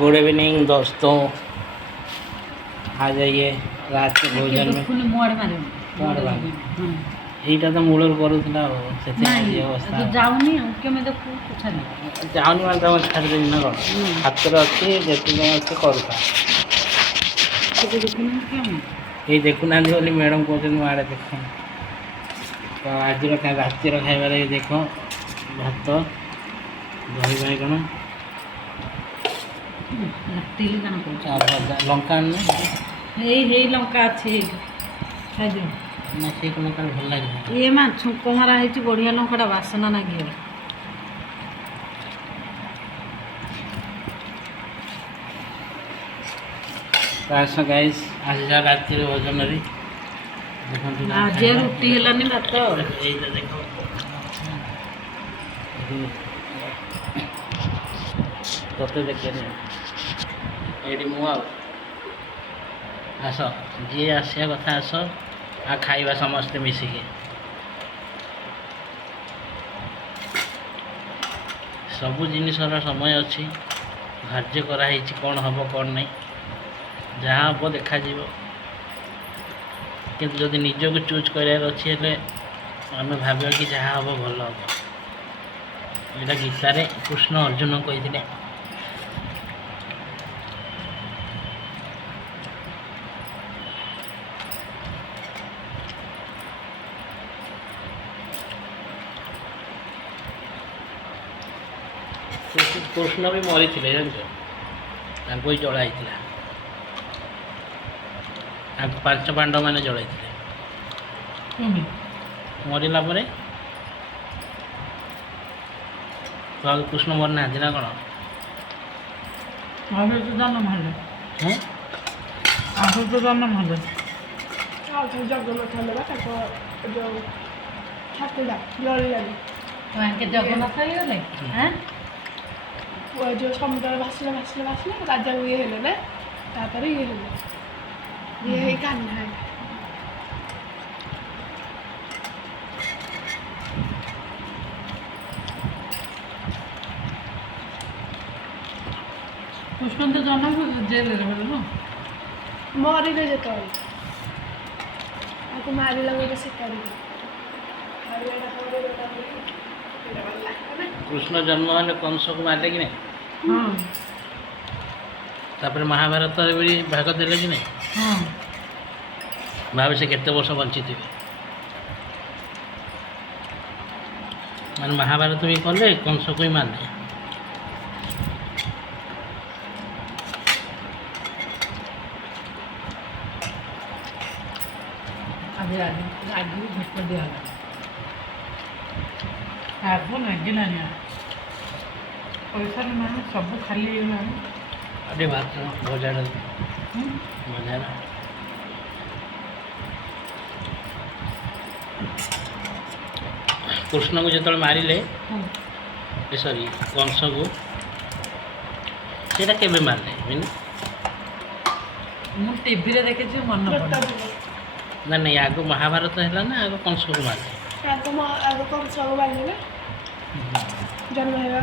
Good evening दोस्तों। आ जाइए रात के भोजन में। এইটা তো মূলর করুଥିଲା ସେଥିପାଇଁ ଅବସ୍ଥା ଯାଉନି ଆଉ କେମିତି ଛାଡ଼ି ଯାଉନି ମାନେ ତମେ ଛାଡ଼ିଦେବି ନା କ'ଣ? ହାତରେ ଅଛି ଯେତିକି ଅଛି କରୁଥା। ଏଇ ଦେଖୁନାହାନ୍ତି ବୋଲି ମ୍ୟାଡ଼ାମ୍ କହୁଛନ୍ତି ମୁଁ ଆଡ଼େ ଦେଖ। ତ ଆଜିର ରାତିର ଖାଇବାରେ ଦେଖ ଭାତ ଦହି ବାଇଗଣ ଲଙ୍କା ଆଣିଲେ ହେଇ ଲଙ୍କା ଅଛି ଖାଇଦିଅ। ନା ସେଇ ଲଙ୍କା ଭଲ ଲାଗିବ। ଇଏ ମା ଛୁଙ୍କ ମରା ହେଇଛି ବଢ଼ିଆ ଲଙ୍କାଟା ବାସନା ଲାଗିବ। ଆସ ଗାଇସ୍ ଆସିଯା ରାତିରେ ଭୋଜନରେ ଦେଖନ୍ତୁ। ଆଜି ରୁଟି ହେଲାନି ଭାତ। ଏଇଟା ଦେଖ ତତେ ଦେଖେନି ଏଇଠି ମୁଁ ଆଉ ଆସ ଯିଏ ଆସିବା କଥା ଆସ ଆଉ ଖାଇବା ସମସ୍ତେ ମିଶିକି। ସବୁ ଜିନିଷର ସମୟ ଅଛି, ଧାର୍ଯ୍ୟ କରାହେଇଛି କ'ଣ ହେବ କ'ଣ ନାହିଁ। ଯାହା ହେବ ଦେଖାଯିବ, କିନ୍ତୁ ଯଦି ନିଜକୁ ଚୁଜ୍ କରିବାର ଅଛି ହେଲେ ଆମେ ଭାବିବା କି ଯାହା ହେବ ଭଲ ହେବ। ଏଇଟା ଗୀତାରେ କୃଷ୍ଣ ଅର୍ଜୁନ କହିଥିଲେ। କୃଷ୍ଣ ବି ମରିଥିଲେ ଜାଣିଛ, ତାଙ୍କୁ ବି ଜଳା ହେଇଥିଲା। ତାଙ୍କୁ 5 ପାଣ୍ଡବ ମାନେ ଜଳାଇଥିଲେ। ମରିଲା ପରେ କୃଷ୍ଣ ମରିନାହାନ୍ତି ନା କ'ଣ? ଜନ୍ମ ହେଲେ ଜଗନ୍ନାଥ ହେଲେ ବା ତାଙ୍କ ଯେଉଁ ଛାତିଟା ଜଳିଲାନି। ଜଗନ୍ନାଥ ହେଇଗଲେ ଯେଉଁ ସମୁଦ୍ରରେ ଭାସିଲେ ରାଜାକୁ ଇଏ ହେଲେ ନା, ତାପରେ ଇଏ ହେଲେ ଇଏ ହେଇ କାହ୍ନା ହେଲେ। କୃଷ୍ଣ ତ ଜନ୍ମ ଜେଲରେ ମରିଲେ ଯେତେବେଳେ ତାକୁ ମାରିଲା ଗୋଟେ ଶିକାରୀ। କୃଷ୍ଣ ଜନ୍ମ ହେଲେ କଂସକୁ ମାରିଲେ କି ନାହିଁ? ତାପରେ ମହାଭାରତରେ ବି ଭାଗ ଦେଲେ କି ନାହିଁ? ଭାବେ ସେ କେତେ ବର୍ଷ ବଞ୍ଚିଥିବେ। ମାନେ ମହାଭାରତ ବି କଲେ, କଂସକୁ ବି ମାରିଲେ। ଆଗକୁ ଭେଟ ଦିଆଗଲା, ଆଗ ଲାଗିଲାନି ପଇସାରେ ମାନେ ସବୁ ଖାଲି ହେଇଗଲାଣି। ଆରେ ଭାତ ଭଜାଟା ଭଜାଟା କୃଷ୍ଣକୁ ଯେତେବେଳେ ମାରିଲେ, ସରି କଂସକୁ, ସେଇଟା କେବେ ମାରିଲେ? ମୁଁ ଟିଭିରେ ଦେଖିଛି, ମନେ ପଡ଼େ। ନା ନାଇଁ, ଆଗ ମହାଭାରତ ହେଲା ନା ଆଗ କଂସକୁ ମାରିଲେ? ଆଗ କଂସକୁ ମାରିଲେ, ଜନ୍ମ ହେବା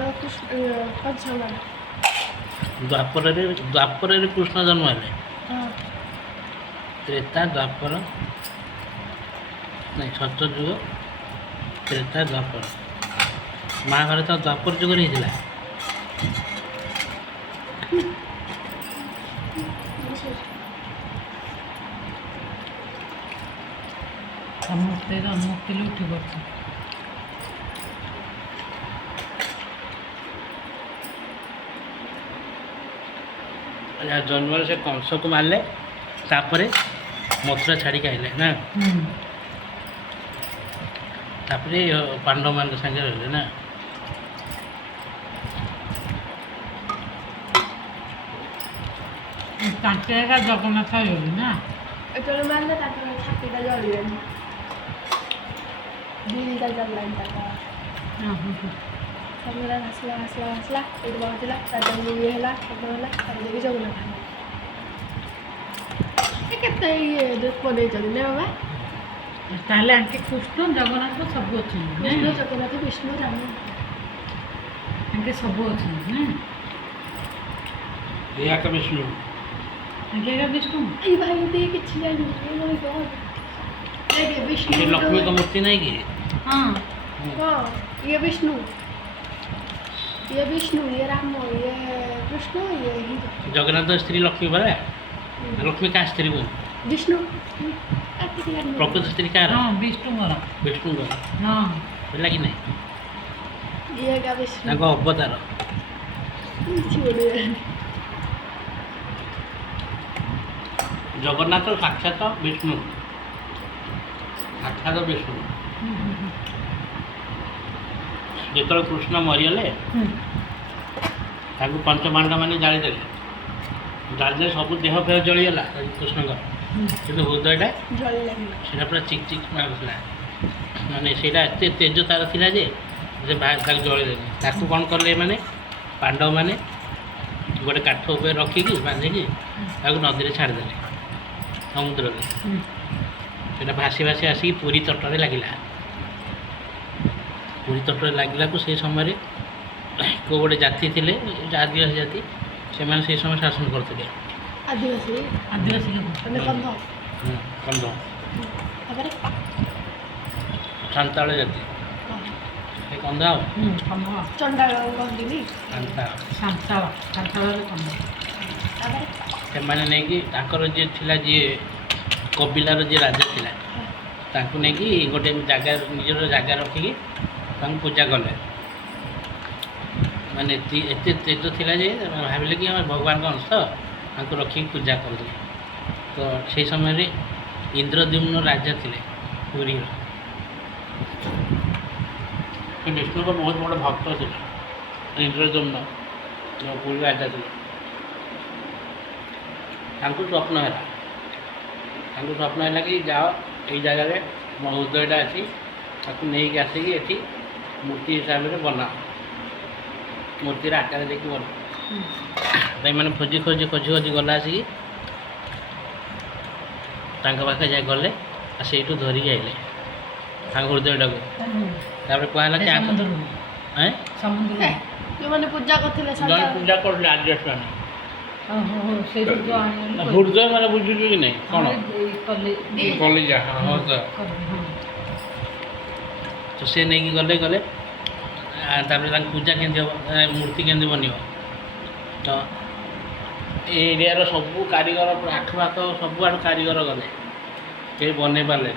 କଂସକୁ ମାରିଲେ। ଦ୍ୱାପରରେ କୃଷ୍ଣ ଜନ୍ମ ହେଲେ। ତ୍ରେତା ଦ୍ୱାପର ନାଇଁ, ସତ୍ୟଯୁଗ ତ୍ରେତା ଦ୍ୱାପର। ମହାଭାରତ ଦ୍ୱାପର ଯୁଗରେ ହେଇଥିଲା। ସମସ୍ତେ ଜନ୍ମଥିଲେ ଉଠି ପଡ଼ୁଛି। ଜନ୍ମରେ ସେ କଂସକୁ ମାରିଲେ, ତାପରେ ମଥୁରା ଛାଡ଼ିକି ଆଇଲେ ନା, ତାପରେ ପାଣ୍ଡବମାନଙ୍କ ସାଙ୍ଗେ ରହିଲେ ନା। ତାଙ୍କେ ଏକା ଜଗନ୍ନାଥ ହେଇଗଲେ ନା। ଏତେବେଳେ ମାରିଲେ ତାଙ୍କର ଛାତିଟା ଜଳିଲାନି, ଦିଲଟା ଜଳିଲାନି ତାଙ୍କର। ସବୁବେଳେ ଭାସିଲା ଏଇଠି ପହଞ୍ଚିଲା, ରାଜାକୁ ଇଏ ହେଲା, ସବୁ ହେଲା, ତାପରେ ଯାଇକି ଜଗନ୍ନାଥ ହେଲା। କେତେ ଇଏ ବନେଇଛନ୍ତି ନା ବାବା। ତାହେଲେ ଆଙ୍କେ କୃଷ୍ଣ ଜଗନ୍ନାଥ ସବୁ ଅଛନ୍ତି। କୃଷ୍ଣ ଜଗନ୍ନାଥ ବିଷ୍ଣୁ ରାମ ଆଙ୍କେ ସବୁ ଅଛନ୍ତି ନା। ଏହା ତ ବିଷ୍ଣୁ ଆଜ୍ଞା ବିଷ୍ଣୁ ଏଇ ଭାଇ ଟିକେ କିଛି ଜାଣିନି ଦେଖେ ବିଷ୍ଣୁ ये लक्ष्मी का मूर्ति नहीं की ହଁ हाँ ये विष्णु ये राम ये कृष्ण ये हिंदू जगन्नाथ स्त्री लक्ष्मी बड़ा लक्ष्मी का स्त्री बोल विष्णु प्रकृत स्त्री का ହଁ ବିଷ୍ଣୁଙ୍କର विष्णु का ହଁ बोला कि नहीं ये का विष्णु ତାଙ୍କ ଅବତାର छोड़े ଜଗନ୍ନାଥ ସାକ୍ଷାତ ବିଷ୍ଣୁ ସାକ୍ଷାତ ବିଷ୍ଣୁ ଯେତେବେଳେ କୃଷ୍ଣ ମରିଗଲେ ତାଙ୍କୁ ପଞ୍ଚପାଣ୍ଡବ ମାନେ ଜାଳିଦେଲେ ଜାଳିଦେଲେ ସବୁ ଦେହ ଫେହ ଜଳିଗଲା କୃଷ୍ଣଙ୍କର କିନ୍ତୁ ହୃଦୟଟା जल लगना ସେଇଟା ପୁରା ଚିକ୍ ଚିକ୍ ମାରୁଥିଲା ମାନେ ସେଇଟା ଏତେ ତେଜ ତାର ଥିଲା ଯେ ସେ ତାକୁ ଜଳିଦେଲେ ତାକୁ କ'ଣ କଲେ ମାନେ ପାଣ୍ଡବମାନେ ଗୋଟେ କାଠ ଉପରେ ରଖିକି ବାନ୍ଧିକି ତାକୁ ନଦୀରେ ଛାଡ଼ିଦେଲେ ସମୁଦ୍ରରେ ସେଇଟା ଭାସି ଭାସି ଆସିକି ପୁରୀ ତଟରେ ଲାଗିଲା ପୁରୀ ତଟରେ ଲାଗିଲାକୁ ସେଇ ସମୟରେ କେଉଁ ଗୋଟେ ଜାତି ଥିଲେ ଆଦିବାସୀ ଜାତି ସେମାନେ ସେଇ ସମୟ ଶାସନ କରୁଥିଲେ आदिवासी ଆଦିବାସୀ ଲୋକ मैंने कंध କନ୍ଧ ତାପରେ ସାନ୍ତାଳ ଜାତି ସେ କନ୍ଧ ଆଉ କନ୍ଧ ଚଣ୍ଡାଳ କହନ୍ତିନି ସାନ୍ତାଳ ସାନ୍ତାଳରେ କନ୍ଧ ତାପରେ ସେମାନେ ନେଇକି ତାଙ୍କର ଯିଏ ଥିଲା ଯିଏ କବିଲାର ଯିଏ ରାଜା ଥିଲା ତାଙ୍କୁ ନେଇକି ଗୋଟେ ଜାଗା ନିଜର ଜାଗା ରଖିକି ତାଙ୍କୁ ପୂଜା କଲେ ମାନେ ଏତେ ତେଜ ଥିଲା ଯେ ଭାବିଲେ କି ଆମେ ଭଗବାନଙ୍କ ଅଂଶ ତାଙ୍କୁ ରଖିକି ପୂଜା କରିଦେଲେ ତ ସେଇ ସମୟରେ ଇନ୍ଦ୍ରଦ୍ୟୁମ୍ନ ରାଜା ଥିଲେ ପୁରୀର ସେ ବିଷ୍ଣୁଙ୍କ ବହୁତ ବଡ଼ ଭକ୍ତ ଥିଲେ ଇନ୍ଦ୍ରଦ୍ୟୁମ୍ନ ପୁରୀ ରାଜା ଥିଲେ ତାଙ୍କୁ ସ୍ୱପ୍ନ ହେଲା କି ଯାଅ ଏଇ ଜାଗାରେ ମୋ ହୃଦୟଟା ଅଛି ତାକୁ ନେଇକି ଆସିକି ଏଠି ମୂର୍ତ୍ତି ହିସାବରେ ବନାଅ ମୂର୍ତ୍ତିର ଆକାର ଦେଇକି ବନାଅ ସେମାନେ ଖୋଜି ଗଲା ଆସିକି ତାଙ୍କ ପାଖେ ଯାଇ ଗଲେ ଆଉ ସେଇଠୁ ଧରିକି ଆସିଲେ ତାଙ୍କ ହୃଦୟଟାକୁ ତାପରେ କୁହାହେଲା କି ସମୁଦ୍ର ଯୋଉମାନେ ପୂଜା କରୁଥିଲେ ଜଣେ ପୂଜା କରୁଥିଲେ ଆଦିବାସୀ ମାନେ ସେଇଠୁ ଯୋଉ ଆଣିଲେ ହୃଦୟ ମାନେ ବୁଝୁଛୁ କି ନାହିଁ କ'ଣ କଲିଜା ହଁ ତ ତ ସେ ନେଇକି ଗଲେ ତାପରେ ତାଙ୍କ ପୂଜା କେମିତି ହେବ ମୂର୍ତ୍ତି କେମିତି ବନିବ ତ ଏ ଏରିଆର ସବୁ କାରିଗର ଆଖପାଖ ସବୁଆଡ଼ୁ କାରିଗର ଗଲେ କେହି ବନେଇ ପାରିଲେ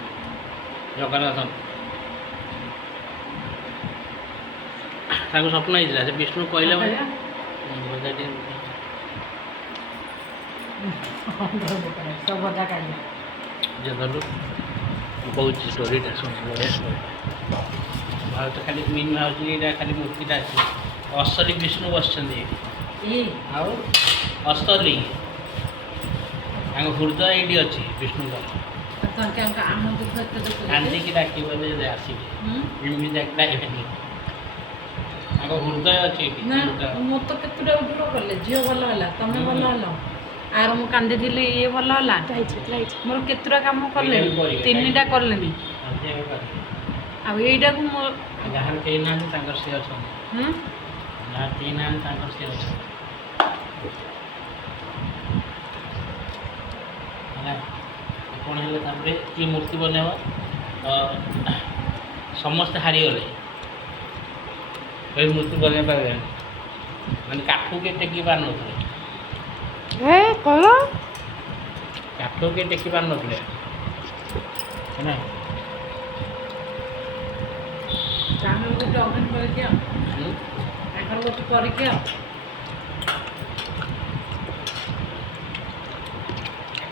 ଜଗନ୍ନାଥଙ୍କୁ ତାଙ୍କୁ ସ୍ୱପ୍ନ ହେଇଥିଲା ସେ ବିଷ୍ଣୁ କହିଲେ ଯେ ଧରୁ କହୁଛି ଷ୍ଟୋରିଟା ଶୁଣ ବଢ଼ିଆ ଷ୍ଟୋରି ଭାଉତ ଖାଲି ମିନ୍ ଭାବୁଛି ଏଇଟା ଖାଲି ମୂର୍ତ୍ତିଟା ଅଛି ଅସଲି ବିଷ୍ଣୁ ବସିଛନ୍ତି ଆଉ ଅସଲି ତାଙ୍କ ହୃଦୟ ଏଇଠି ଅଛି ବିଷ୍ଣୁଙ୍କର କାନ୍ଦିକି ଡାକିବ ଯେ ଆସିବେ ଏମିତି ଡାକିବେନି ତାଙ୍କ ହୃଦୟ ଅଛି ଏଇଠି ମୁଁ ତ କେତେଟା ଦୂର କଲେ ଝିଅ ଭଲ ହେଲା ତମେ ଭଲ ହେଲ ଆର ମୁଁ କାନ୍ଦିଥିଲି ଇଏ ଭଲ ହେଲା ମୋର କେତେଟା କାମ କଲେ ତିନିଟା କଲେନି ଆଉ ଏଇଟାକୁ ମୋ ଯାହାର କେହି ନାହାନ୍ତି ତାଙ୍କର ସେ ଅଛନ୍ତି ଯାହାର କେହି ନାହାନ୍ତି ତାଙ୍କର ସେ ଅଛନ୍ତି ହେଲା କ'ଣ ହେଲେ ତାପରେ କିଏ ମୂର୍ତ୍ତି ବନେଇବ ସମସ୍ତେ ହାରିଗଲେ କେହି ମୂର୍ତ୍ତି ବନେଇ ପାରିଲେନି ମାନେ କାଠକୁ କିଏ ଟେକି ପାରୁନଥିଲେ କ'ଣ କାଠକୁ କିଏ ଟେକି ପାରୁନଥିଲେ ହେଲା ଚାହୁଁନ ଗୋଟେ ଅଭେନ କରିକି ତାଙ୍କର ଗୋଟେ କରିକି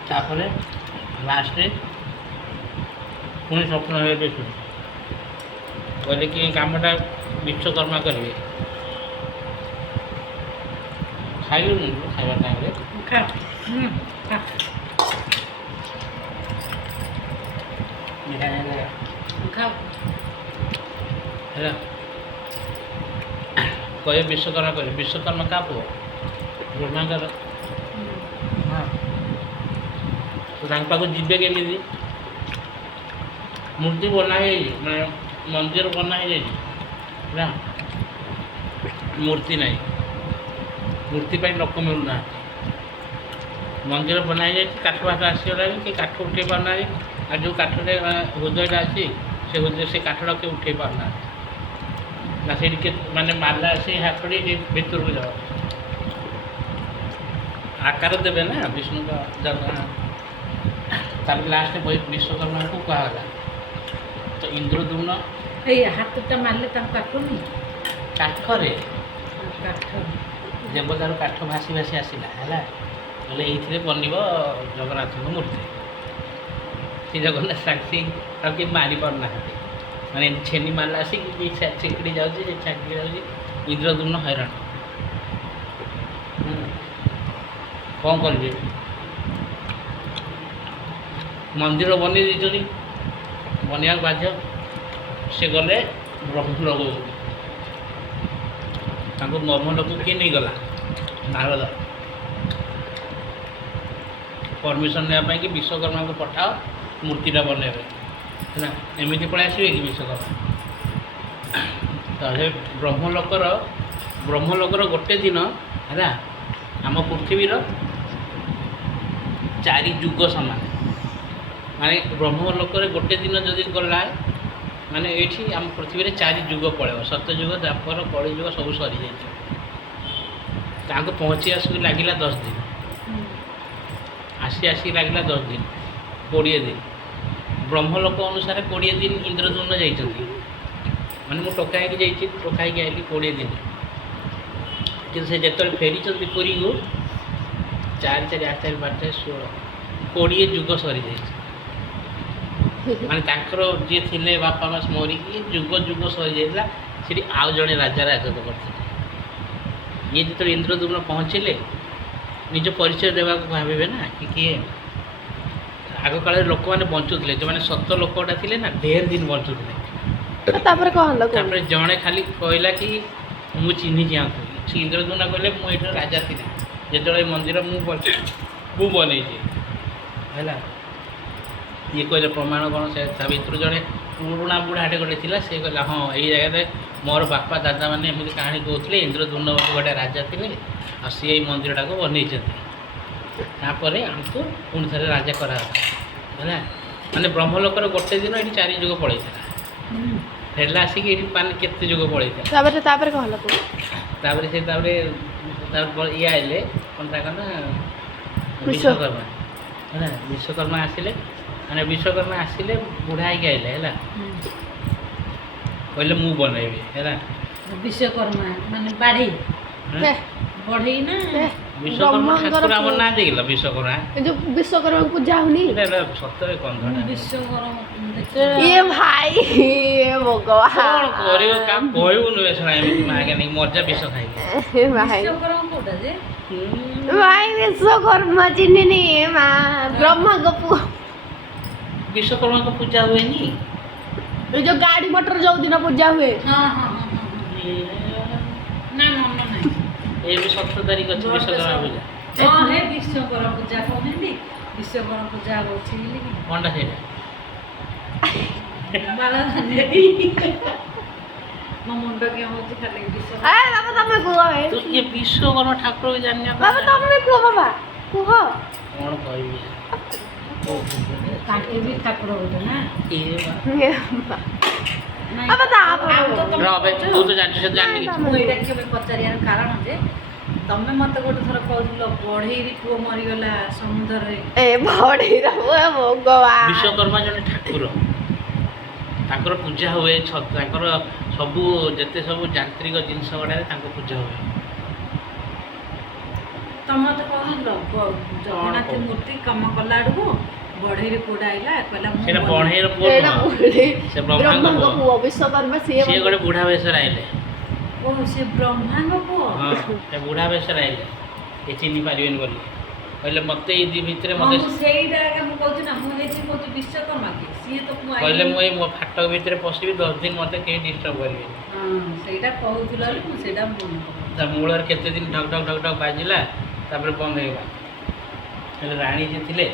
ତାପରେ ଲାଷ୍ଟରେ ପୁଣି ସ୍ୱପ୍ନ ହେବେ ବିଷ୍ଣୁ କହିଲେ କି କାମଟା ବିଶ୍ୱକର୍ମା କରିବେ ଖାଇଲୁନି ଖାଇବା ଟାଇମ୍ରେ ହେଲା କହିବେ ବିଶ୍ୱକର୍ମା କରିବେ ବିଶ୍ୱକର୍ମା କାହା ପୁଅ ବ୍ରହ୍ମାଙ୍କର ହଁ ତ ତାଙ୍କ ପାଖକୁ ଯିବେ କେମିତି ମୂର୍ତ୍ତି ବନା ହେଇଯାଇଛି ମାନେ ମନ୍ଦିର ବନା ହେଇଯାଇଛି ହେଲା ମୂର୍ତ୍ତି ନାହିଁ ମୂର୍ତ୍ତି ପାଇଁ ଲୋକ ମିଳୁନାହାନ୍ତି ମନ୍ଦିର ବନା ହେଇଯାଇଛି, କାଠ ଫାଠ ଆସିଗଲାଣି, କି କାଠ ଉଠେଇ ପାରୁନାହାନ୍ତି। ଆଉ ଯେଉଁ କାଠରେ ହୃଦୟଟା ଅଛି ସେ ହୃଦୟ ସେ କାଠଟା କେହି ଉଠେଇ ପାରୁନାହାନ୍ତି। ନା ସେଇଠି ମାନେ ମାଲା ସେ ହାତଟି ଭିତରକୁ ଯାଉ ଆକାର ଦେବେ ନା ବିଷ୍ଣୁଙ୍କ ଜଗନ୍ନାଥ। ତାପରେ ଲାଷ୍ଟ ବିଶ୍ୱକର୍ମାକୁ କୁହାଗଲା। ତ ଇନ୍ଦ୍ରଦ୍ୟୁମ୍ନ ଏଇ ହାତଟା ମାରିଲେ ତାଙ୍କୁ କାଟୁନି କାଠରେ କାଠ ଦେବଦାରୁ କାଠ ଭାସି ଭାସି ଆସିଲା ହେଲା, ହେଲେ ଏଇଥିରେ ବନିବ ଜଗନ୍ନାଥଙ୍କ ମୂର୍ତ୍ତି। ସେ ଜଗନ୍ନାଥ ସାକ୍ଷୀ ଆଉ କେହି ମାରି ପାରୁନାହାନ୍ତି। ମାନେ ଛେନି ମାରିଲା ଆସିକି ଛେକିଡ଼ି ଯାଉଛି, ସେ ଛାକିଡ଼ି ଯାଉଛି। ଇନ୍ଦ୍ରଦ୍ୟୁମ୍ନ ହଇରାଣ କ'ଣ କରିବେ? ମନ୍ଦିର ବନେଇ ଦେଇଛନ୍ତି, ବନେଇବାକୁ ବାଧ୍ୟ। ସେ ଗଲେ ବ୍ରହ୍ମଲୋକ, ତାଙ୍କୁ ବ୍ରହ୍ମଲୋକକୁ କିଏ ନେଇଗଲା? ନାରଦ ପରମିସନ୍ ନେବା ପାଇଁ କି ବିଶ୍ୱକର୍ମାଙ୍କୁ ପଠାଅ ମୂର୍ତ୍ତିଟା ବନେଇବେ ହେଲା। ଏମିତି ପଳେଇ ଆସିବେ କି ବିଶ୍ୱକର୍ମା? ତ ସେ ବ୍ରହ୍ମଲୋକର ଗୋଟେ ଦିନ ହେଲା ଆମ ପୃଥିବୀର 4 ଯୁଗ ସମାନ। ମାନେ ବ୍ରହ୍ମଲୋକରେ ଗୋଟେ ଦିନ ଯଦି ଗଲା ମାନେ ଏଇଠି ଆମ ପୃଥିବୀରେ 4 ଯୁଗ ପଳେଇବ। ସତ୍ୟଯୁଗ, ଦ୍ୱାପର, କଳିଯୁଗ ସବୁ ସରିଯାଇଥିବ। ତାଙ୍କୁ ପହଞ୍ଚି ଆସିକି ଲାଗିଲା 10 ଦିନ, ଆସିକି ଲାଗିଲା 10 ଦିନ, 20 ଦିନ। ବ୍ରହ୍ମଲୋକ ଅନୁସାରେ 20 ଦିନ ଇନ୍ଦ୍ରଦ୍ୟୁମ୍ନ ଯାଇଛନ୍ତି। ମାନେ ମୁଁ ଟୋକା ହେଇକି ଯାଇଛି, ଟୋକା ହେଇକି ଆଇଲି 20 ଦିନ। କିନ୍ତୁ ସେ ଯେତେବେଳେ ଫେରିଛନ୍ତି ପୁରୀକୁ 4 4 8 4 12 16 20 ଯୁଗ ସରିଯାଇଛି। ମାନେ ତାଙ୍କର ଯିଏ ଥିଲେ ବାପା ମା ମରିକି ଯୁଗ ଯୁଗ ସରିଯାଇଥିଲା। ସେଠି ଆଉ ଜଣେ ରାଜା ରାଜତ୍ୱ କରିଥିଲେ। ଇଏ ଯେତେବେଳେ ଇନ୍ଦ୍ରଦ୍ୟୁମ୍ନ ପହଞ୍ଚିଲେ ନିଜ ପରିଚୟ ଦେବାକୁ ଭାବିବେ ନା କି କିଏ। ଆଗ କାଳରେ ଲୋକମାନେ ବଞ୍ଚୁଥିଲେ, ଯେଉଁମାନେ ସତ ଲୋକଟା ଥିଲେ ନା ଢେର ଦିନ ବଞ୍ଚୁଥିଲେ। ତାପରେ କ'ଣ ହେଲା? ତାପରେ ଜଣେ ଖାଲି କହିଲା କି ମୁଁ ଚିହ୍ନିଛି ଆଙ୍କୁ। ସେ ଇନ୍ଦ୍ରଦ୍ୟୁମ୍ନ କହିଲେ ମୁଁ ଏଇଠାର ରାଜା ଥିଲି, ଯେତେବେଳେ ଏ ମନ୍ଦିର ମୁଁ ବନେଇଛି ହେଲା। ଇଏ କହିଲେ ପ୍ରମାଣ କ'ଣ? ସେ ତା ଭିତରୁ ଜଣେ ପୁରୁଣା ବୁଢ଼ାଟେ ଗୋଟେ ଥିଲା, ସେ କହିଲା ହଁ ଏଇ ଜାଗାରେ ମୋର ବାପା ଦାଦାମାନେ ଏମିତି କାହାଣୀ କହୁଥିଲେ, ଇନ୍ଦ୍ରଦ୍ୟୁମ୍ନ ଗୋଟେ ରାଜା ଥିଲେ, ଆଉ ସିଏ ଏଇ ମନ୍ଦିରଟାକୁ ବନେଇଛନ୍ତି। ତାପରେ ଆମକୁ ପୁଣି ଥରେ ରାଜା କରାହେଲା ହେଲା। ମାନେ ବ୍ରହ୍ମଲୋକର ଗୋଟେ ଦିନ ଏଠି 4 ଯୁଗ ପଳେଇଥିଲା, ଫେରିଲା ଆସିକି ଏଠି ମାନେ କେତେ ଯୁଗ ପଳେଇଥିଲା। ତାପରେ କ'ଣ ହେଲା? ତାପରେ ଇଏ ଆଇଲେ କ'ଣ ତାଙ୍କ ନା ବିଶ୍ୱକର୍ମା ହେଲା। ବିଶ୍ୱକର୍ମା ଆସିଲେ, ମାନେ ବିଶ୍ୱକର୍ମା ଆସିଲେ ବୁଢ଼ା ହେଇକି ଆଇଲେ ହେଲା। କହିଲେ ମୁଁ ବନେଇବି ହେଲା। ବିଶ୍ୱକର୍ମା ମାନେ ବାଢ଼େଇ ବଢ଼େଇ ନା ବିଶ୍ୱକର୍ମା ଠାକୁର ଆମର ନାଁ ଦେଇଗଲ ବିଶ୍ୱକର୍ମା। ଏ ଯୋଉ ବିଶ୍ୱକର୍ମାଙ୍କୁ ପୂଜା ହଉନି? ସତରେ କନ୍ଧଟା ବିଶ୍ୱକର୍ମା ଇଏ ଭାଇ ଭଗବାନ କ'ଣ କରିବ? କାମ କହିବୁନୁ ଏସଣା ଏମିତି ମାଗେ ନେଇକି ମଜା ବିଷ ଖାଇକି। ଭାଇ ବିଶ୍ୱକର୍ମା କୋଉଟା ଯେ? ଭାଇ ବିଶ୍ୱକର୍ମା ଚିହ୍ନିନି ମା ବ୍ରହ୍ମାଙ୍କ ପୁଅ। ବିଶ୍ୱକର୍ମାଙ୍କ ପୂଜା ହୁଏନି? ଏ ଯୋଉ ଗାଡି ମଟର ଯୋଉ ଦିନ ପୂଜା ହୁଏ। ହଁ ହଁ ହଁ ନା ମନ ନାହିଁ। ଏ ବି 17 ତାରିଖ ଅଛି ବିଶ୍ୱକର୍ମା ପୂଜା। ହଁ ହେ ବିଶ୍ୱକର୍ମା ପୂଜା କହୁଛନ୍ତି। ବିଶ୍ୱକର୍ମା ପୂଜା ହଉଛି କ'ଣଟା ସେଇଟା? ମୋ ମୁଣ୍ଡ କିଏ ହଉଛି ଖାଲି ବିଶ୍ୱକର୍ମା। ବାବା ତମେ କୁହ ତୁ ଇଏ ବିଶ୍ୱକର୍ମା ଠାକୁର ବି ଜାଣିନି। ବାବା ତମେ କୁହ ବାବା କୁହ। କ'ଣ କହିବି? ତାଙ୍କେ ବି ଠାକୁର ଗୋଟେ ନା। ବାବା ତାପରେ ତୁ ତ ଜାଣିଛୁ, ସେ ଜାଣିନି କିଛି। ମୁଁ ଏଇଟା କେବେ ପଚାରିବାର କାରଣ ଯେ ତମେ ମତେ ଗୋଟେ ଥର କହୁଥିଲ ବଢ଼େଇରି ପୁଅ ମରିଗଲା ସମୁଦ୍ରରେ। ଏ ବଢେଇର ଭଗବାନ। ବିଶ୍ୱକର୍ମା ଜଣେ ଠାକୁର, ତାଙ୍କର ପୂଜା ହୁଏ। ତାଙ୍କର ସବୁ ଯେତେ ସବୁ ଯାନ୍ତ୍ରିକ ଜିନିଷ ଗୁଡ଼ାରେ ତାଙ୍କ ପୂଜା ହୁଏ। ତମେ ମତେ କହୁଥିଲ ଜଗନ୍ନାଥ ମୂର୍ତ୍ତି କାମ କଲା ଆଡ଼କୁ ବଢ଼େଇରେ ପୁଅଟା ଆଇଲା କହିଲା ସେଇଟା ବଢ଼େଇର ପୁଅ ନୁହଁ, ସେ ବ୍ରହ୍ମାଙ୍କ ପୁଅ। ବିଶ୍ୱକର୍ମା ସିଏ ଗୋଟେ ବୁଢ଼ା ବେଶରେ ଆଇଲେ। ଓ ସେ ବ୍ରହ୍ମାଙ୍କ ପୁଅ। ହଁ ସେ ବୁଢ଼ା ବେଶରେ ଆଇଲେ, ଏ ଚିହ୍ନି ପାରିବେନି ବୋଲି କହିଲେ ମତେ ଏଇ ଭିତରେ ମତେ ସେଇଟା ମୁଁ କହୁଛି ନା। ମୁଁ ହେଇଛି କହୁଛି ବିଶ୍ୱକର୍ମା କି ସିଏ ତ କହିଲେ ମୁଁ ଏଇ ମୋ ଫାଟକ ଭିତରେ ପଶିବି 10 ଦିନ ମତେ କେହି ଡିଷ୍ଟର୍ବ କରିବେନି। ସେଇଟା କହୁଥିଲା ବୋଲି ମୁଁ ସେଇଟା ମନେ ତା ମୂଳରେ କେତେ ଦିନ ଢକ୍ ଢକ୍ ଢକ୍ ଢକ୍ ବାଜିଲା, ତାପରେ ବନ୍ଦ ହେଇଗଲା। ହେଲେ ରାଣୀ ଯେ ଥିଲେ,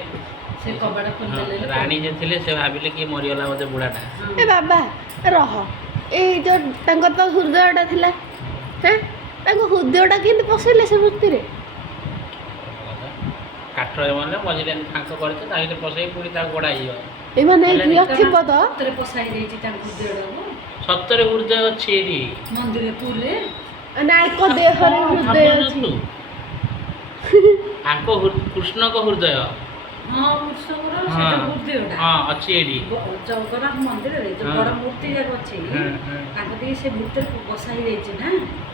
ସେ କବାଟ ଖୋଲିଦେଲେ। ରାଣୀ ଯେ ଥିଲେ ସେ ଭାବିଲେ କିଏ ମରିଗଲା ବୋଧେ ବୁଢ଼ାଟା। ଏ ବାବା ରହ, ଏଇ ଯୋଉ ତାଙ୍କର ତ ହୃଦୟଟା ଥିଲା, ତାଙ୍କ ହୃଦୟଟା କେମିତି ପଶେଇଲେ ସେ ମୂର୍ତ୍ତିରେ? କାଠ କାଠରେ ମାନେ ମଝିରେ ଏମିତି ଫାଙ୍କ କରିছে ତା ଭିତରେ ପଶେଇ ପୁଣି ତାକୁ ଗୋଡ଼ା ହେଇଯିବ। ଏମାନେ ଘିଅ ଥିବ ତ ସତରେ ପଶା ହେଇଯାଇଛି ତାଙ୍କ ଦେହଟାକୁ ସତରେ ହୃଦୟ ଅଛି ଏଠି। ମନ୍ଦିରରେ ପୁରୀରେ ନାୟକ ଦେହରେ ହୃଦୟ ଅଛି। ଆଙ୍କ କୃଷ୍ଣଙ୍କ ହୃଦୟ ହଁ କୃଷ୍ଣଙ୍କର ସେଟା ହୃଦୟଟା ହଁ ଅଛି ଏଠି। ଜଗନ୍ନାଥ ମନ୍ଦିରରେ ଯୋଉ ବଡ଼ ମୂର୍ତ୍ତି ଯାକ ଅଛି ତାଙ୍କ ଟିକେ ସେ ଭିତରେ ବସା ହେଇଯାଇଛି ନା।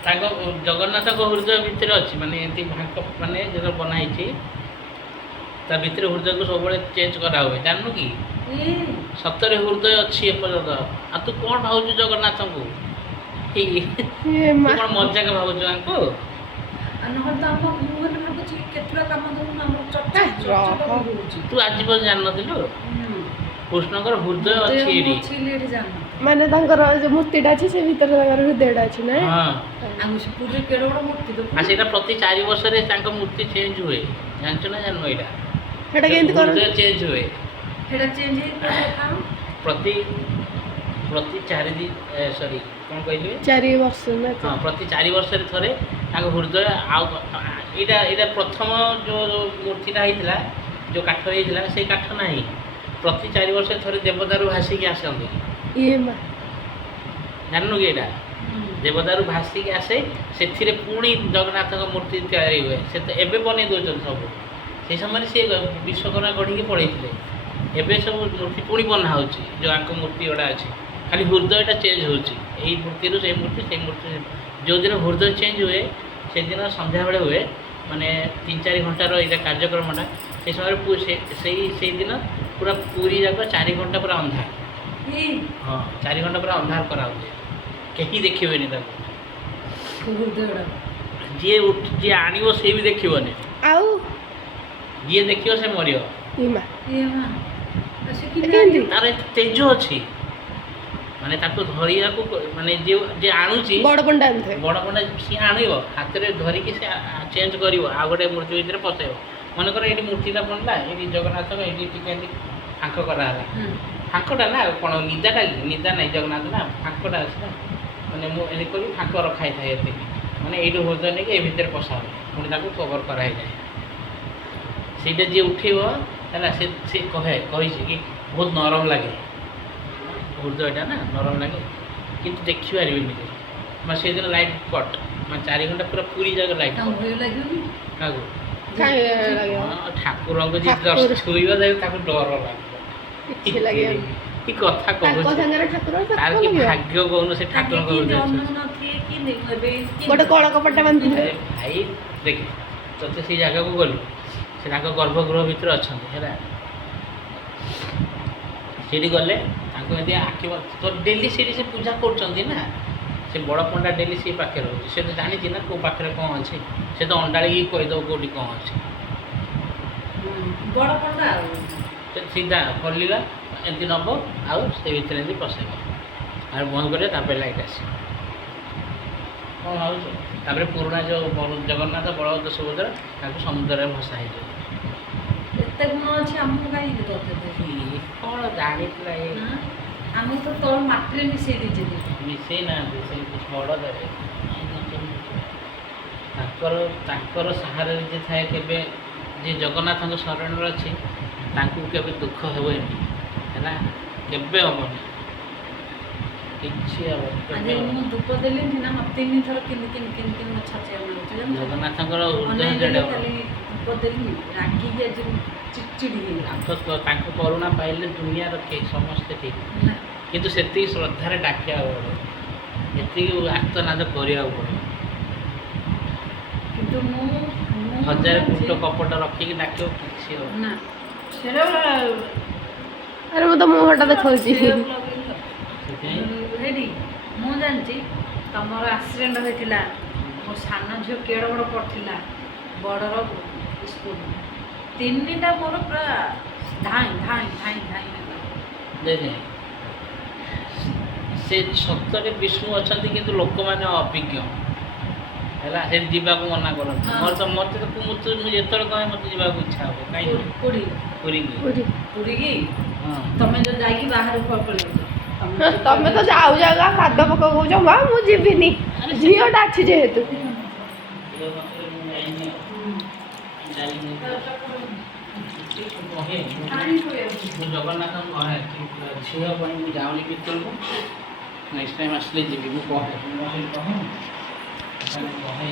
ତାଙ୍କ ଜଗନ୍ନାଥଙ୍କ ହୃଦୟ ଭିତରେ ଅଛି ମାନେ ଏମିତି ଭାଙ୍କ ମାନେ ଯେତେବେଳେ ବନା ହେଇଛି ତା ଭିତରେ ହୃଦୟକୁ ସବୁବେଳେ ଚେଞ୍ଜ କରାହୁଏ ଜାଣିନୁ କି? ସତରେ ହୃଦୟ ଅଛି ଏପର୍ଯ୍ୟନ୍ତ। ଆଉ ତୁ କ'ଣ ଭାବୁଛୁ ଜଗନ୍ନାଥଙ୍କୁ? କ'ଣ ମଜାକ ଭାବୁଛୁ ଆଙ୍କୁ? ନହେଲେ ତ ଆମ ମୁଁ ହେଲେ ଭାବୁଛି କେତେଟା କାମ ଦଉନ ଆମର ଚର୍ଚ୍ଚା ହଉଛି। ତୁ ଆଜି ପର୍ଯ୍ୟନ୍ତ ଜାଣିନଥିଲୁ କୃଷ୍ଣଙ୍କର ହୃଦୟ ଅଛି ଏଠି। ମାନେ ତାଙ୍କର ଯୋଉ ମୂର୍ତ୍ତିଟା ଅଛି ସେ ଭିତରେ ତାଙ୍କର ହୃଦୟଟା ଅଛି ନା? ହଁ ଆଉ ସେ ପୁରୀରେ କେଡ଼େ ବଡ଼ ମୂର୍ତ୍ତି ଆଉ ସେଇଟା ପ୍ରତି 4 ବର୍ଷରେ ତାଙ୍କ ମୂର୍ତ୍ତି ଚେଞ୍ଜ ହୁଏ ଜାଣିଛୁ ନା ଜାଣିନୁ? ଏଇଟା ସେଟା କେମିତି କର? ହୃଦୟ ଚେଞ୍ଜ ହୁଏ ସେଟା ଚେଞ୍ଜ ହେଇକି ପ୍ରତି 4 ବର୍ଷ ନା? ହଁ ପ୍ରତି 4 ବର୍ଷରେ ଥରେ ତାଙ୍କ ହୃଦୟ ଆଉ ଏଇଟା ପ୍ରଥମ ଯେଉଁ ମୂର୍ତ୍ତିଟା ହେଇଥିଲା ଯେଉଁ କାଠରେ ହେଇଥିଲା ସେଇ କାଠ ନାହିଁ। ପ୍ରତି 4 ବର୍ଷରେ ଥରେ ଦେବଦାରୁ ଭାସିକି ଆସନ୍ତି। ଇଏ ମା ଜାଣିନୁ କି? ଏଇଟା ଦେବଦାରୁ ଭାସିକି ଆସେ ସେଥିରେ ପୁଣି ଜଗନ୍ନାଥଙ୍କ ମୂର୍ତ୍ତି ତିଆରି ହୁଏ। ସେ ତ ଏବେ ବନେଇ ଦେଉଛନ୍ତି ସବୁ। ସେଇ ସମୟରେ ସିଏ ବିଶ୍ୱକର୍ମା ଗଢ଼ିକି ପଳେଇଥିଲେ। ଏବେ ସବୁ ମୂର୍ତ୍ତି ପୁଣି ବନା ହେଉଛି ଯେଉଁ ଆଙ୍କ ମୂର୍ତ୍ତି ଗୁଡ଼ା ଅଛି। ଖାଲି ହୃଦୟଟା ଚେଞ୍ଜ ହେଉଛି ଏଇ ମୂର୍ତ୍ତିରୁ ସେଇ ମୂର୍ତ୍ତି ଯେଉଁଦିନ ହୃଦୟ ଚେଞ୍ଜ ହୁଏ ସେଦିନ ସନ୍ଧ୍ୟାବେଳେ ହୁଏ ମାନେ 3-4 ଘଣ୍ଟାର ଏଇଟା କାର୍ଯ୍ୟକ୍ରମଟା। ସେଇ ସମୟରେ ସେଇଦିନ ପୁରା ପୁରୀ ଯାକ 4 ଘଣ୍ଟା ପୁରା ଅନ୍ଧାର। ହଁ 4 ଘଣ୍ଟା ପୁରା ଅନ୍ଧାର କରାହୁଏ। କେହି ଦେଖିବେନି ତାକୁ। ଯିଏ ଆଣିବ ସେ ବି ଦେଖିବନି। ଆଉ ଯିଏ ଦେଖିବ ସେ ମରିବ। ତାର ଏତେ ତେଜ ଅଛି ମାନେ ତାକୁ ଧରିବାକୁ ମାନେ ଯିଏ ଆଣୁଛି ବଡ଼ ପଣ୍ଡା ସିଏ ଆଣିବ ହାତରେ ଧରିକି ସେ ଚେଞ୍ଜ କରିବ ଆଉ ଗୋଟେ ମୂର୍ତ୍ତି ଭିତରେ ପଶେଇବ। ମନେକର ଏଇଠି ମୂର୍ତ୍ତିଟା ବନିଲା ଏଇଠି ଜଗନ୍ନାଥଙ୍କ ଏଇଠି ଟିକେ ଏମିତି ଫାଙ୍କ କରାହେଲା। ଫାଙ୍କଟା ନା କ'ଣ ନିଦା ନାହିଁ ଜଗନ୍ନାଥ ନା ଫାଙ୍କଟା ଅଛି ନା ମାନେ ମୁଁ ଏମିତି କରି ଫାଙ୍କ ରଖା ହେଇଥାଏ ଏତିକି ମାନେ ଏଇଠୁ ହୃଦୟ ନେଇକି ଏ ଭିତରେ ପଶା ହୁଏ ପୁଣି ତାକୁ କଭର କରାହେଇଯାଏ। ସେଇଟା ଯିଏ ଉଠେଇବ ହେଲା ସେ କହିଛି କି ବହୁତ ନରମ ଲାଗେ ହୃଦୟଟା ନା ନରମ ଲାଗେ କିନ୍ତୁ ଦେଖିପାରିବେନି ମାନେ ସେଇଦିନ ଲାଇଟ୍ କଟ୍ ମାନେ 4 ଘଣ୍ଟା ପୁରା ପୁରୀ ଯାକ ଲାଇଟ୍ କାହାକୁ ଠାକୁରଙ୍କୁ ଯିଏ ଛୁଇଁବ ତାକୁ ଡର ଲାଗିବ। କି କଥା କହୁଛି ତାର କି ଭାଗ୍ୟ କହୁନୁ ସେ ଠାକୁରଙ୍କ ଗୋଟେ କଳ କପଟା ବାନ୍ଧିଥିଲେ। ଭାଇ ଦେଖେ ତତେ ସେଇ ଜାଗାକୁ ଗଲୁ ସେ ତାଙ୍କ ଗର୍ଭଗୃହ ଭିତରେ ଅଛନ୍ତି ହେଲା ସେଇଠି ଗଲେ ତାଙ୍କୁ ଏମିତି ଆଖି ତ ଡେଲି ସେଇଠି ସେ ପୂଜା କରୁଛନ୍ତି ନା ସେ ବଡ଼ ପଣ୍ଡା ଡେଲି ସେଇ ପାଖରେ ରହୁଛି। ସେ ତ ଜାଣିଛି ନା କେଉଁ ପାଖରେ କ'ଣ ଅଛି ସେ ତ ଅଣ୍ଡାଳିକି କହିଦେବ କେଉଁଠି କ'ଣ ଅଛି। ବଡ଼ ପଣ୍ଡା ସେ ସିଧା ଖୋଲିଲା ଏମିତି ନେବ ଆଉ ସେ ଭିତରେ ଏମିତି ପଶେଇବ ଆଉ ବନ୍ଦ କଲେ ତାପରେ ଲାଇଟ୍ ଆସିବ। କ'ଣ ଭାବୁଛୁ? ତାପରେ ପୁରୁଣା ଯେଉଁ ଜଗନ୍ନାଥ ବଳଭଦ୍ର ସୁଭଦ୍ରା ତାଙ୍କୁ ସମୁଦ୍ରରେ ଭସା ହେଇଯିବ। ଏତେ ଗୁଣ ଅଛି ଆମକୁ କାହିଁକି କ'ଣ ଜାଣିଥିଲା ଆମକୁ ତ ତଳ ମାଟିରେ ମିଶେଇ ଦେଇଛନ୍ତି। ମିଶେଇ ନାହାନ୍ତି ସେ ବଡ଼ ଦେବେ ତାଙ୍କର ସାହାରାରେ ଯିଏ ଥାଏ କେବେ ଯିଏ ଜଗନ୍ନାଥଙ୍କ ଶରଣରେ ଅଛି ତାଙ୍କୁ କେବେ ଦୁଃଖ ହେବନି ହେଲା କେବେ ହେବନି କିଛି ହେବନି। ମୁଁ ଧୂପ ଦେଲିନି ନା ମୋତେ 3 ଥର କେମିତି ମୋ ଛାତିଆ ମିଳୁଛି ଜଗନ୍ନାଥଙ୍କର ଧୂପ ଦେଲିନି ରାଗିକି ଆଜି ଚିଡ଼ଚିଡ଼ି ହେଇଗଲା। ତାଙ୍କ କରୁଣା ପାଇଲେ ଦୁନିଆର ସମସ୍ତେ ଠିକ୍ କିନ୍ତୁ ସେତିକି ଶ୍ରଦ୍ଧାରେ ଡାକିବାକୁ ପଡ଼ିବ ଏତିକି ଆର୍ତ୍ତନାଦ କରିବାକୁ ପଡ଼ିବ। କିନ୍ତୁ ମୁଁ 1000 ଫୁଟ କପଟ ରଖିକି ଡାକିବ କିଛି ହେବ ନା ସେଟା ଆରେ ମୁଁ ତ ମୁହଁଟା ଦେଖାଉଛି। ମୁଁ ଜାଣିଛି ତମର ଆକ୍ସିଡେଣ୍ଟ ହୋଇଥିଲା ମୋ ସାନ ଝିଅ କେଡ଼େ ବଡ଼ ପଡ଼ିଥିଲା ବଡ଼ର ସ୍କୁଲ 3ଟା ମୋର ପୁରା ଧାଇଁ ସେ ସତରେ ବିଷ୍ଣୁ ଅଛନ୍ତି କିନ୍ତୁ ଲୋକମାନେ ଅଭିଜ୍ଞ ହେଲା ସେଠି ଯିବାକୁ ମନା କରନ୍ତି। ମୋତେ ତ ମୁଁ ଯେତେବେଳେ କହେ ମୋତେ ଯିବାକୁ ଇଚ୍ଛା ହେବ କାହିଁକି ପୁରୀ ତମେ ଯୋଉ ଯାଇକି ବାହାରେ ପଳେଇଛ ତମେ ତ ଯାଉ ପାଦ ପକଉଛ ମା ମୁଁ ଯିବିନି ଝିଅଟା ଅଛି ଯେହେତୁ କହେ ମୁଁ ଜଗନ୍ନାଥଙ୍କୁ କହେ ଝିଅ ପାଇଁ ମୁଁ ଯାଉନି ଭିତରକୁ, ନେକ୍ସଟ ଟାଇମ୍ ଆସିଲେ ଯିବି। ମୁଁ କହେ କହେ କହେ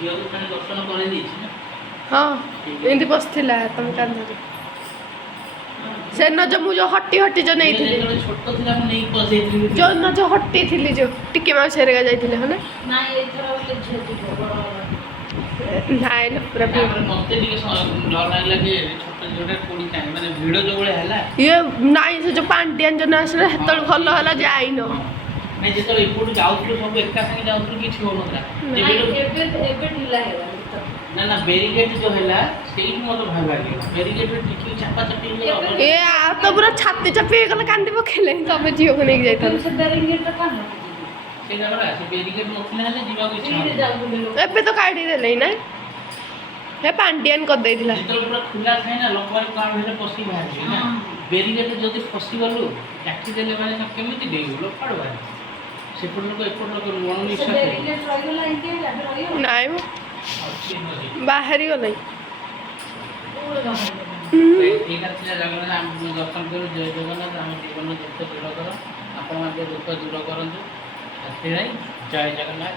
ଝିଅକୁ ଖାଲି ଦର୍ଶନ କରେଇ ଦେଇଛି ନା। ହଁ ଏମିତି ବସିଥିଲା ତମ କାନ୍ଧରେ। ସେଦିନ ଯୋଉ ମୁଁ ଯୋଉ ହଟି ଯୋଉ ନେଇଥିଲି, ଯେତେବେଳେ ଛୋଟ ଥିଲା ମୁଁ ନେଇକି ପଶେଇଥିଲି ଯୋଉଦିନ ଯୋଉ ହଟି ଥିଲି ଯୋଉ ଟିକେ ମାଉସୀ ହେରିକା ଯାଇଥିଲେ ହଁ ନା? ନାଇଁ ଏଇଥର ବୋଲେ ଝିଅ ଯିବ ବଡ଼ ନାଇଁ ଲୋ ପୁରା ତାପରେ ମତେ ଟିକେ ଡର ଲାଗିଲା ଯେ ଛୋଟ ଝିଅଟା କୋଉଠି କାହିଁ ମାନେ ଭିଡ଼ ଯୋଉ ଭଳିଆ ହେଲା। ଇଏ ନାଇଁ ସେ ଯୋଉ ପାଣ୍ଡିଆନ ଯୋଉ ଆସିଲେ ସେତେବେଳେ ଭଲ ହେଲା ଯାଇନ। ନାଇଁ ଯେତେବେଳେ ଏପଟୁ ଯାଉଥିଲୁ ସବୁ ଏକା ସାଙ୍ଗେ ଯାଉଥିଲୁ କିଛି ହଉନଥିଲା। ନାଇଁ ଏବେ ଢିଲା ହେଇଗଲା ନା ନା ବ୍ୟାରିକେଡ୍ ଯୋଉ ହେଲା ସେଇଠି ମୋତେ ଭୟ ଲାଗିଲା। ବ୍ୟାରିକେଡ୍ ଟିକେ ଚାପା ଚାପି ଏ ଆଉ ତ ପୁରା ଛାତି ଚାପି ହେଇଗଲା କାନ୍ଦି ପକେଇଲେ ତମେ ଝିଅକୁ ନେଇକି ଯାଇଥାନ୍ତ। ସେ ବ୍ୟାରିକେଡ୍ଟା କାମ ସେଇଟା ପରା ସେ ବ୍ୟାରିକେଡ୍ ନଥିଲା ହେଲେ ଯିବାକୁ ଇଚ୍ଛା ହଉଥିଲା। ଏବେ ତ କାଢି ଦେଲେଇ ନା, ହେ ପାଣ୍ଡିଆନ କରିଦେଇଥିଲା। ଯେତେବେଳେ ପୁରା ଖୋଲା ଥାଏ ନା ଲୋକମାନେ କାହା ଭିତରେ ପଶି ବାହାରିବେ ନା। ବ୍ୟାରିକେଡ୍ ଯଦି ଫସିଗଲୁ କାଟିଦେଲେ ମାନେ କେମିତି ଡେଇଁବୁ ଲୋକ କୁଆଡ଼ୁ ବାହାରିବେ। ସେପଟ ଲୋକ ଏପଟ ଲୋକ ମନନିଶ୍ୱାସ ନାଇଁ ମ ବାହାରି ଗଲାଇଁ। ଏଇଟା ଥିଲା ଜଗନ୍ନାଥ ଆମେ ଦର୍ଶନ କରୁ। ଜୟ ଜଗନ୍ନାଥ। ଆମ ଜୀବନ ଦୁଃଖ ଦୂର କର, ଆପଣ ମଧ୍ୟ ଦୁଃଖ ଦୂର କରନ୍ତୁ। ସେଥିପାଇଁ ଜୟ ଜଗନ୍ନାଥ।